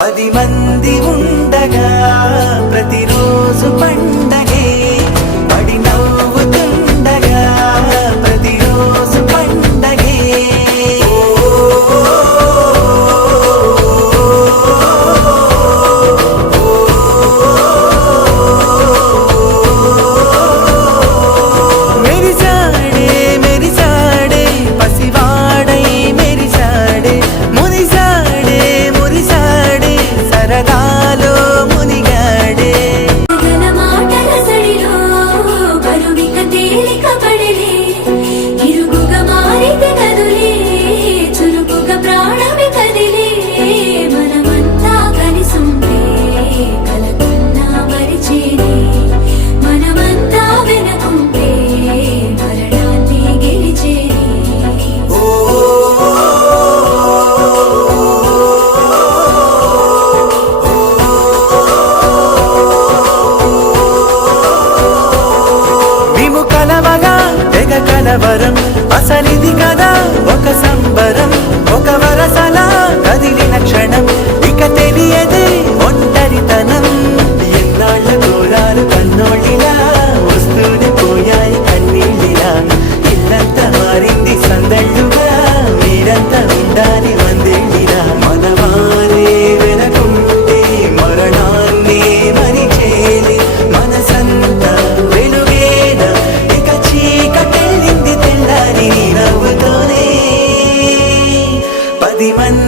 10 మంది ఉండగా ప్రతిరోజు పండగే పడి నవ్వుతుండగా ప్రతిరోజు పండగే మెరిసాడే మెరిసాడే పసివాడై మెరిసాడే మురిసాడే మురిసాడే సరదాలో మునిగాడే గల మాటల సడిలో బరువిక తేలిక పడలే ఇరుగుగా మారితే కదులే చురుకుగా ప్రాణమి కదిలే మనమంతా కలిసుంటే కలకున్నా మరిచేనే మనమంతా వెనకుంటే మరణాన్ని గెలిచేనే మేము కలవగా తెగ కలవరం అసలిది కదా ఒక సంబరం ఒక వరసలా కదిలిన క్షణం ఇక తెలియదే ఒంటరితనం ఎన్నాళ్ళ కోరాలు కన్నోళ్ళిలా వస్తూనే పోయాయి కన్నీళ్ళిలా ఇల్లంతా మారింది సందళ్ళుగా మీరంతా ఉండాలి వందేళ్ళిలా మనవారే వెనకుంటే మరణాన్ని మరిచేలి మనసంతా వెలుగేన ఇక చీకటెళ్ళింది తెల్లారి నీ నవ్వుతోనే 10 మంది